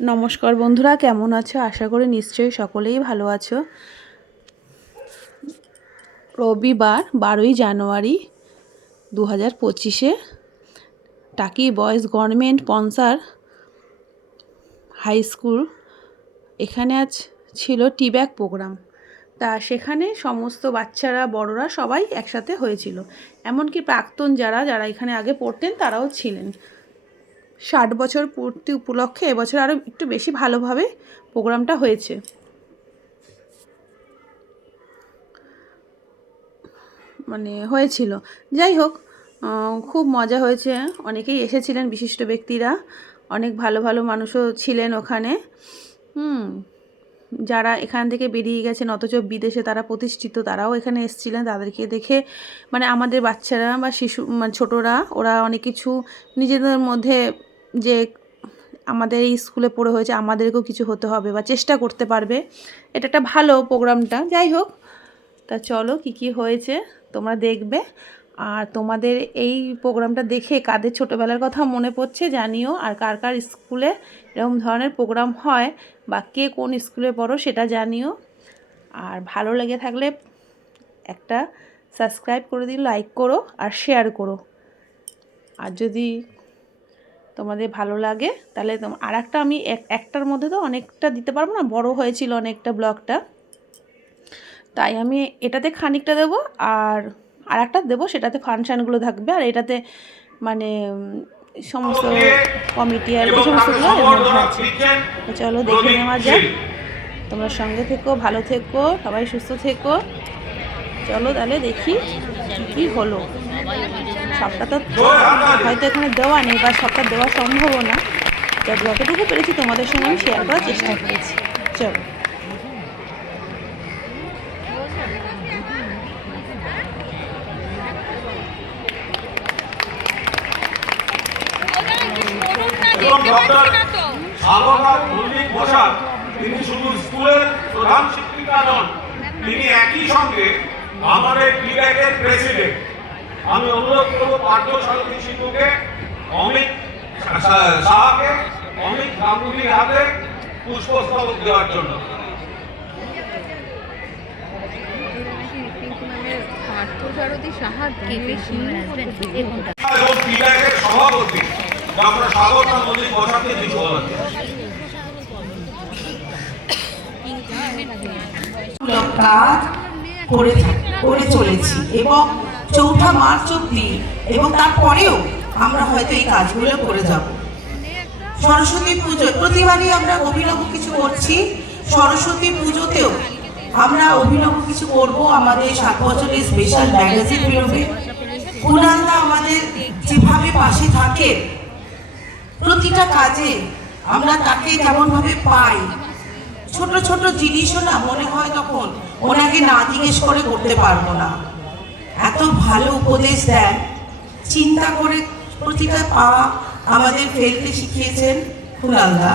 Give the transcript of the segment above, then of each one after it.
नमस्कार बंधुरा केमन आछो आशा करी निश्चयई सकलेई भालो आछो। रविवार 12 জানুয়ারি 2025 टाकी बॉयज गवर्नमेंट पन्सार हाई स्कूल एखाने आज छिलो टी बैग प्रोग्राम। ता सेखाने समस्त बाच्चारा बड़ोरा सबाई एकसाथे हयेछिलो, एमनकि प्राक्तन जारा जारा एखाने आगे पढ़तेन ताराओ छिलेन। 60 বছর পূর্তি উপলক্ষে এবছর আরও একটু বেশি ভালোভাবে প্রোগ্রামটা হয়েছে। মানে হয়েছিল, যাই হোক খুব মজা হয়েছে। অনেকেই এসেছিলেন বিশিষ্ট ব্যক্তিরা, অনেক ভালো ভালো মানুষও ছিলেন ওখানে। যারা এখান থেকে বেরিয়ে গেছেন অথচ বিদেশে তারা প্রতিষ্ঠিত, তারাও এখানে এসেছিলেন। তাদেরকে দেখে মানে আমাদের বাচ্চারা বা শিশু ছোটরা ওরা অনেক কিছু নিজেদের মধ্যে যে আমাদের এই স্কুলে পড়ে হয়েছে আমাদেরকেও কিছু হতে হবে বা চেষ্টা করতে পারবে, এটা একটা ভালো প্রোগ্রামটা। যাই হোক, তা চলো কি কি হয়েছে তোমরা দেখবে। আর তোমাদের এই প্রোগ্রামটা দেখে কাদের ছোটোবেলার কথা মনে পড়ছে জানিও, আর কার কার স্কুলে এরকম ধরনের প্রোগ্রাম হয় বা কে কোন স্কুলে পড়ো সেটা জানিও। আর ভালো লেগে থাকলে একটা সাবস্ক্রাইব করে দিও, লাইক করো আর শেয়ার করো। আর যদি তোমাদের ভালো লাগে তাহলে আর একটা আমি একটার মধ্যে তো অনেকটা দিতে পারবো না, বড় হয়েছিল অনেকটা ব্লগটা, তাই আমি এটাতে খানিকটা দেবো আর একটা দেবো, সেটাতে ফাংশানগুলো থাকবে আর এটাতে মানে সমস্ত কমিটি আর এই সমস্তগুলো এর মধ্যে আছে। তো চলো দেখে নেওয়া যাক। তোমরা সঙ্গে থেকো, ভালো থেকো, সবাই সুস্থ থেকো। চলো তাহলে দেখি কী হলো। সবটা তো হয়তো এখানে দেওয়া নেই বা সবটা দেওয়া সম্ভবও না, যতটুকু পেরেছি তোমাদের সঙ্গে আমি শেয়ার করার চেষ্টা করেছি। চলো তিনি শুধু স্কুলের প্রধান শিক্ষিকা নন, তিনি একই সঙ্গে আমাদের বিভাগের প্রেসিডেন্ট। আমি অনুরোধ করব পার্থ সারথী সিন্ধুকে, অমিত সাহাকে, অমিত গাঙ্গুলির হাতে পুষ্পস্তবক দেওয়ার জন্য। বিভাগের সভাপতি ডক্টর স্বাগত মল্লিক বসাতে কিছু বলেন। কাজ করে চলেছি এবং 4 মার্চ অবধি এবং তারপরেও আমরা হয়তো এই কাজগুলো করে যাব। সরস্বতী পুজো প্রতিবারই আমরা অভিনব কিছু করছি, সরস্বতী পুজোতেও আমরা অভিনব কিছু করব। আমাদের 7 বছরের স্পেশাল ম্যাগাজিন বেরোবে। কুনালদা আমাদের যেভাবে পাশে থাকে প্রতিটা কাজে, আমরা তাকে যেমনভাবে পাই, ছোট ছোট জিনিসও না মনে হয় তখন ওনাকে না জিজ্ঞেস করে করতে পারবো না। এত ভালো উপদেশ দেন, চিন্তা করে প্রতিটা পা আমাদের ফেলতে শিখিয়েছেন কুনালদা।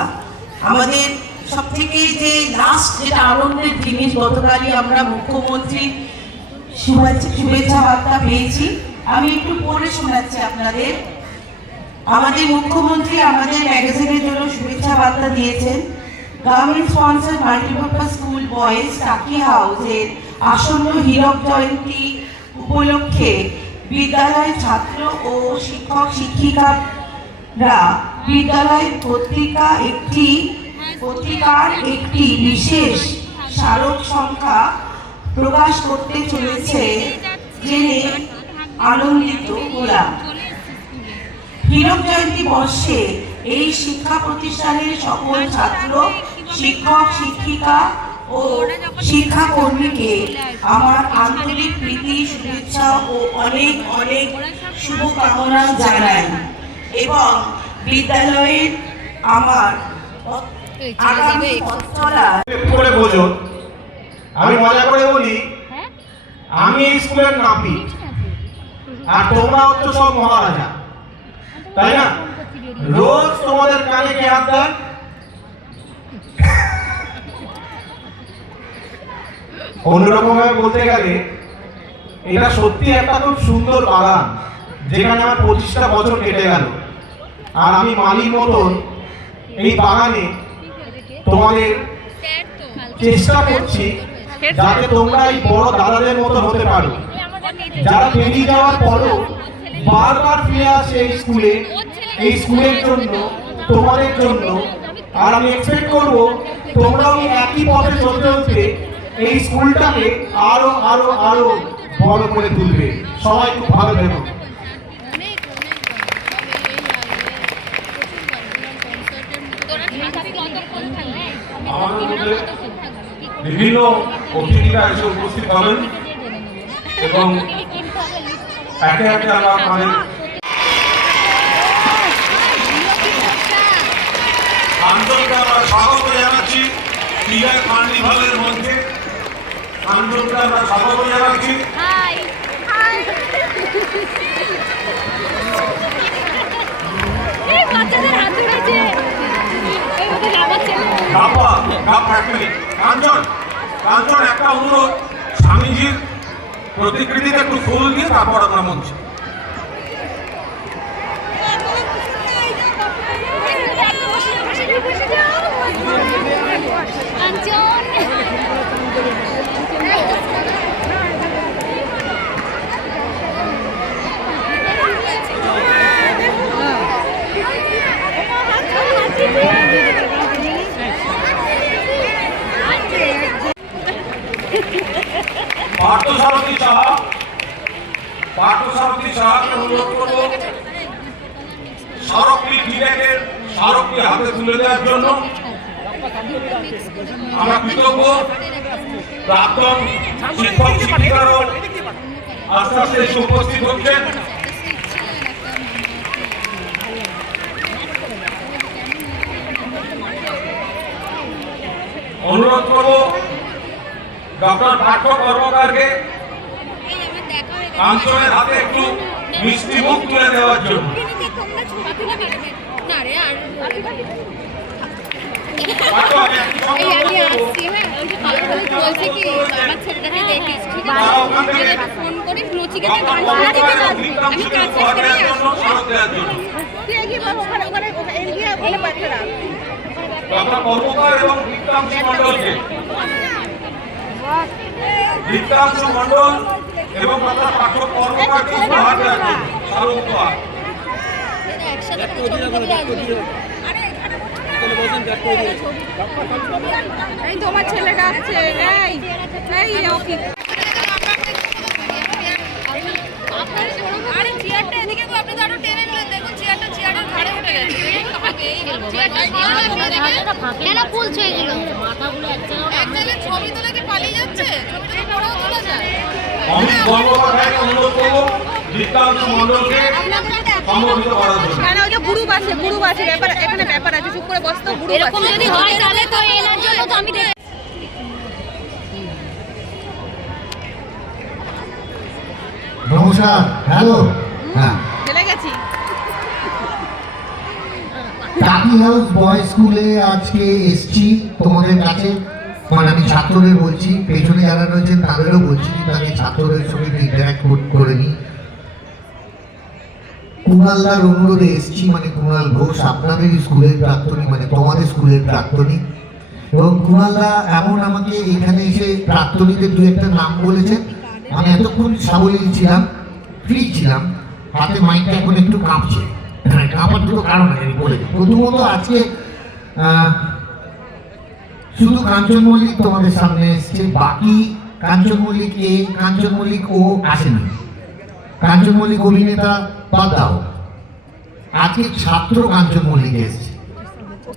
আমাদের সব থেকে যে লাস্ট যেটা আনন্দের জিনিস, গতকালই আমরা মুখ্যমন্ত্রীর শুভেচ্ছা বার্তা পেয়েছি। আমি একটু পড়ে শোনাচ্ছি আপনাদের। আমাদের মুখ্যমন্ত্রী আমাদের ম্যাগাজিনের জন্য শুভেচ্ছা বার্তা দিয়েছেন। Government sponsor multipurpose school boys টাকি হাউসের আসন্ন হীরক জয়ন্তী উপলক্ষে বিদ্যালয়ের ছাত্র ও শিক্ষক শিক্ষিকারা বিদ্যালয়ের পত্রিকার একটি বিশেষ স্মারক সংখ্যা প্রকাশ করতে চলেছে জেনে আনন্দিত হলাম। হীরক জয়ন্তী বর্ষে এই শিক্ষা প্রতিষ্ঠানের সকল ছাত্র শিক্ষক শিক্ষিকা ও শিক্ষাকর্মীকে আমার আন্তরিক প্রীতি শুভেচ্ছা ও অনেক অনেক শুভকামনা জানাই এবং বিদ্যালয়ের আমার আগামী পথ চলা করে বোঝো। আমি মজা করে বলি, আমি এই স্কুলের নাপিত আর তোমরা হচ্ছে সব মহারাজা, তাই না? রোজ তোমাদের কানে কে হাত দেন? অন্যরকম ভাবে বলতে গেলে এটা সত্যি একটা খুব সুন্দর বাগান, যেখানে আমার 25টা বছর কেটে গেল। আর আমি মালির মতন এই বাগানে তোমাদের চেষ্টা করছি যাতে তোমরা এই বড় দাদাদের মতো হতে পারো, যারা বেরিয়ে যাওয়ার পরও বারবার ফিরে আসে এই স্কুলে, এই স্কুলের জন্য, তোমাদের জন্য। আর আমি এক্সপেক্ট করব তোমরাও একই পথে চলতে চলতে এই স্কুলটাকে আরো আরো আরো বড় করে তুলবে। সবাই খুব ভালো থেকো। আমাদের মধ্যে বিভিন্ন অতিথিরা এসে উপস্থিত হবেন এবং একে একে আমরা আমাদের আন্দোলনকে আমরা স্বাগত জানাচ্ছি। ক্রীড়া কার্নিভালের মধ্যে আন্দোলনকে আমরা স্বাগত জানাচ্ছি। কাঞ্চন একটা অনুরোধ, স্বামীজির প্রতিকৃতিতে একটু ফুল দিয়ে তারপর আমরা মঞ্চে। পার্থসারথী সাহাকে অনুরোধ করব স্মারকটি বিবেকের স্মারকটি হাতে তুলে দেওয়ার জন্য। আমরা কৃতজ্ঞ। প্রাক্তন শিক্ষক শিক্ষিকারাও আস্তে আস্তে এসে উপস্থিত হচ্ছেন। অনুরোধ করব ডক্টর পার্থ কর্মকারকে কাঞ্চনের হাতে একটু মিষ্টি মুখ তুলে দেওয়ার জন্য। কর্মকার এবং দীপ্তাংশু মন্ডলকে, দীপ্তাংশু মন্ডল এবং পাঠক কর্মকারকে উপহার দেওয়ার জন্য উপহার। তোমার ছেলেটা আছে চেয়ারটা এদিকে আপনি তো আরো টেনে নিলেন। দেখুন চেয়ারটা চেয়ারের ধারে উঠে গেছে। ছবি তুলে কি পালিয়ে যাচ্ছে? ছবিটা পরেও তোলা যায়। অমিত গঙ্গোপাধ্যায়কে অনুরোধ করব দীপ্তাংশু মন্ডলকে সম্বোধিত করার জন্য। কেন ওই যে গ্রুপ আছে ব্যাপার, এখানে ব্যাপার আছে, চুপ করে বসতো। এরকম যদি হয় তাহলে তো এনার জন্য তো আমি নমস্কার, হ্যালো, হ্যাঁ, চলে গেছি। টাকি হাউস বয়েজ স্কুলে আজকে এসছি তোমাদের কাছে। মানে আমি ছাত্রদের বলছি, পেছনে যারা রয়েছেন তাদেরও বলছি, তাকে ছাত্রদের সঙ্গে ইন্টারাক্ট করে নিই। কুণালদার অনুরোধে এসছি, মানে কুণাল ঘোষ আপনাদের স্কুলের প্রাক্তনী, মানে তোমাদের স্কুলের প্রাক্তনী। এবং কুণালদা এমন আমাকে এখানে এসে প্রাক্তনীদের দু একটা নাম বলেছেন। আমি এতক্ষণ সাবলীল ছিলাম, ফ্রি ছিলাম, হাতে মাইকটা এখন একটু কাঁপছে। কাঁপার দুটো কারণ আছে আমি বলে দিই। প্রথমত আজকে শুধু কাঞ্চন মল্লিক তোমাদের সামনে এসছে, বাকি কাঞ্চন মল্লিক ও আসেনি। কাঞ্চন মল্লিক অভিনেতা বাদ দাও, আজকে ছাত্র কাঞ্চন মল্লিক এসছে।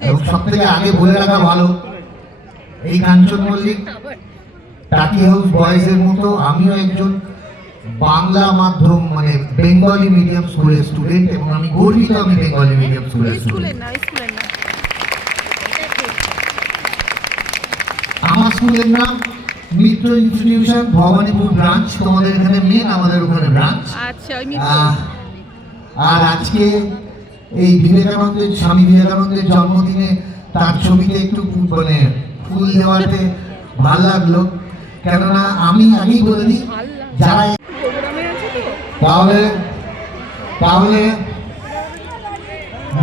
এবং সব থেকে আগে বলে রাখা ভালো, এই কাঞ্চন মল্লিক টাকি হাউস বয়েজের মতো আমিও একজন বাংলা মাধ্যম, মানে বেঙ্গলি মিডিয়াম স্কুলের স্টুডেন্ট, এবং আমি গর্বিত আমি বেঙ্গলি মিডিয়াম স্কুলের স্টুডেন্ট। আমার স্কুলের নাম মিত্র ইনস্টিটিউশন, ভবানীপুর ব্রাঞ্চ। তোমাদের এখানে মেন, আমাদের ওখানে ব্রাঞ্চ। আর আজকে এই স্বামী বিবেকানন্দের জন্মদিনে তার ছবিতে একটু মানে ফুল দেওয়াতে ভাল লাগলো। কেননা আমি আগেই বলে দিই, যারা তাহলে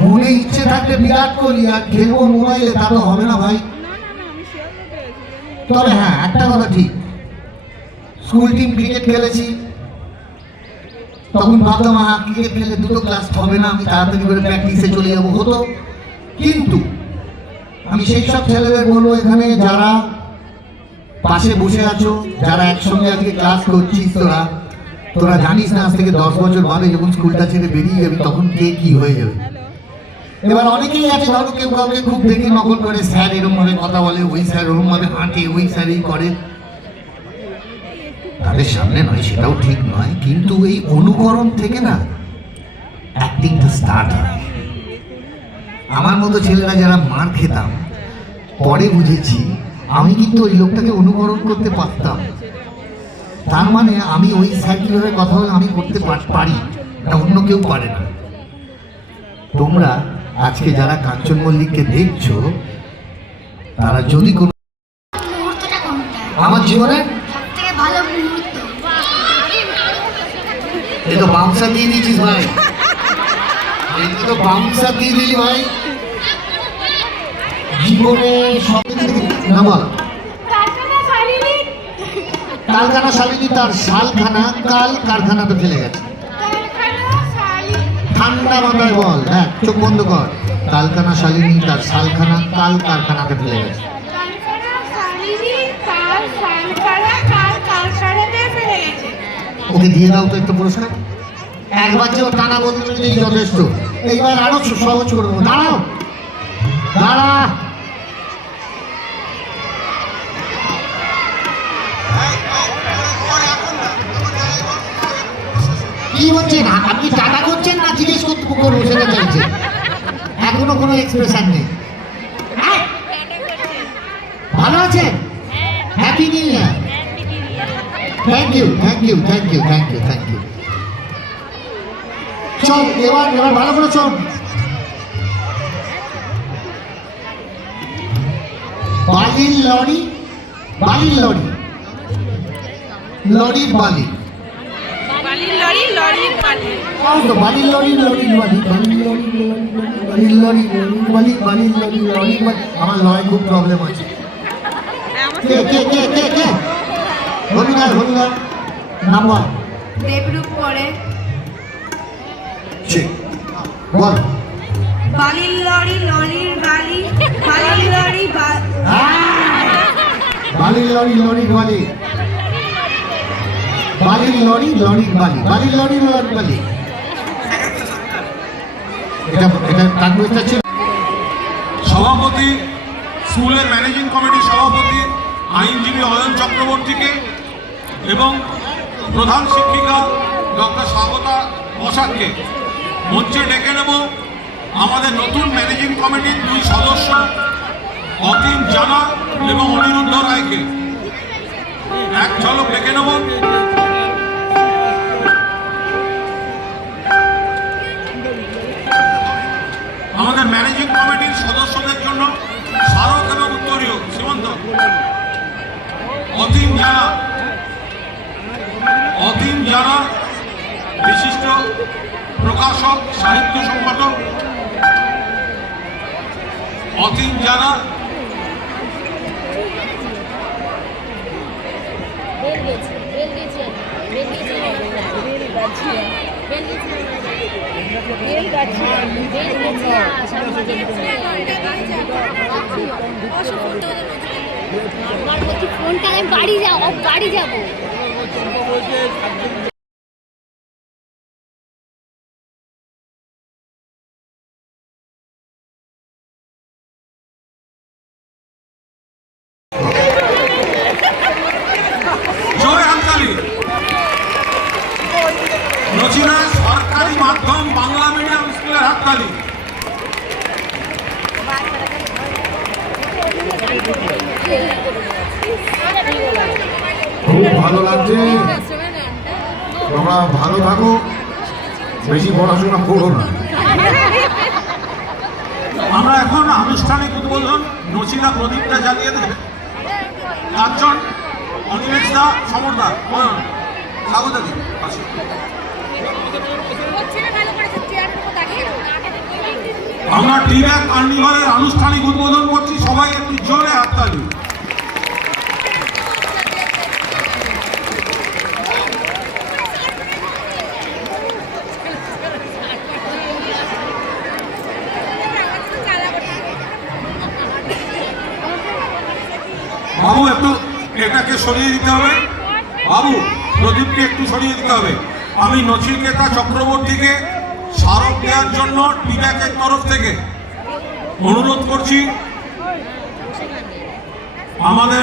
মনে ইচ্ছে বসে থাকলে বিরাট কোহলি আর খেলবো মোবাইলে, তা তো হবে না ভাই। তবে হ্যাঁ, একটা কথা ঠিক, স্কুল টিম ক্রিকেট খেলেছি, তখন ভাবতাম ক্রিকেট খেলে দুটো ক্লাস হবে না, আমি তাড়াতাড়ি করে প্র্যাকটিসে চলে যাবো, হতো। কিন্তু আমি সেই সব ছেলেদের বলবো, এখানে যারা পাশে বসে আছো, যারা একসঙ্গে আজকে ক্লাস করছিস, তোরা জানিস না আজ থেকে 10 বছর বাদে যখন স্কুলটা ছেড়ে বেরিয়ে যাবি তখন কে কি হয়ে যাবে। এবার অনেকেই আছে, ধরো কেউ কাউকে খুব দেখে নকল করে, স্যার এরকম ভাবে কথা বলে, ওই স্যার ওরকম ভাবে হাঁটে, ওই স্যার এই করে, তাদের সামনে নয়, সেটাও ঠিক নয়, কিন্তু এই অনুকরণ থেকে না অ্যাক্টিংটা স্টার্ট হয়। আমার মতো ছেলেরা যারা মার খেতাম, পরে বুঝেছি আমি কিন্তু ওই লোকটাকে অনুকরণ করতে পারতাম, তার মানে আমি ওই স্যার কিভাবে কথা বলে আমি করতে পারি, এটা অন্য কেউ পারে না। তোমরা আজকে যারা কাঞ্চন মল্লিককে দেখছো, তারা যদি কোনো মুহূর্তটা কোনটা আমার জীবনে সবথেকে ভালো মুহূর্ত? এই তো বাউন্সার দিয়ে দিয়েছিস ভাই, এই তো বাউন্সার দিয়ে দিলি ভাই। জীবনে সব না বল, কালখানা শালিনী তার শালখানা কাল কারখানাতে ফেলে গেছে। ঠান্ডা মাথায় বল, হ্যাঁ চোখ বন্ধ কর। কালখানা শালিনী তার শালখানা কাল কারখানাতে ফেলে গেছে। ওকে দিয়ে দাও তো একটু পুরস্কার। একবার যে ও টানা বলতে যথেষ্ট, এইবার আরো সহজ করে দেবো। দাঁড়াও, দাঁড়া। কি বলছেন আপনি? টাকা করছেন না জিজ্ঞেস করবো সেটা চাইছেন? এখনো কোনো এক্সপ্রেশন নেই। ভালো আছেন? Happy new year. Thank you, thank you, thank you, thank you, thank you. চল এবার ভালো করে চল। বালির লরি, বালির লরি, লরির বালি, বালির লরি, লরির বালি, বালির লরি, লরির বালি, বালির লরি, বালির লরি, বালি, বালির লরি, লরির বালি। আমার লয় খুব প্রবলেম আছে। কে কে কে কে কে হরিদার, হরিদার নাম বল। দেবরূপ পরে ঠিক বল। বালির লরি, লরির বালি, বালির লরি, বালির লরি, লরির বালি, বালির লরি, লরির বালি, বালির লরি, লরির বালি। এটা কাগজটা ছিল। সভাপতি, স্কুলের ম্যানেজিং কমিটির সভাপতি আইনজীবী অয়ন চক্রবর্তীকে এবং প্রধান শিক্ষিকা ডক্টর স্বাগতা বসাককে মঞ্চে ডেকে নেব। আমাদের নতুন ম্যানেজিং কমিটির 2 সদস্য অতীন জানা এবং অনিরুদ্ধ রায়কে এক ঝলক ডেকে নেব। আমাদের ম্যানেজিং কমিটির সদস্যদের জন্য স্মারক এবং উত্তরীয় সীমন্ত। অতীন জানা, অতীন জানা বিশিষ্ট প্রকাশক, সাহিত্য সম্পাদক। অতীন জানা ফোনটা আমি বাড়ি যাবো। জোরে হাততালি। নচিনা সরকারি মাধ্যম বাংলা মিডিয়াম স্কুলের হাততালি। খুব ভালো লাগছে, তোমরা ভালো থাকো, বেশি পড়াশোনা করো না। আমরা এখন আনুষ্ঠানিক উদ্বোধন নচিনা প্রদীপটা জ্বালিয়ে দেবে। কাঞ্চন, অনিমেষ দা, সমর দা, স্বাগত দিন। আসুন। আমরা টিব্যাগ কার্নিভালের আনুষ্ঠানিক উদ্বোধন করছি, সবাই একটু জোরে হাততালি। বাবু একটু এটাকে সরিয়ে দিতে হবে, বাবু প্রদীপকে একটু সরিয়ে দিতে হবে। আমি নচিকেতা চক্রবর্তীকে স্মারক দেওয়ার জন্য টিব্যাগের তরফ থেকে অনুরোধ করছি। আমাদের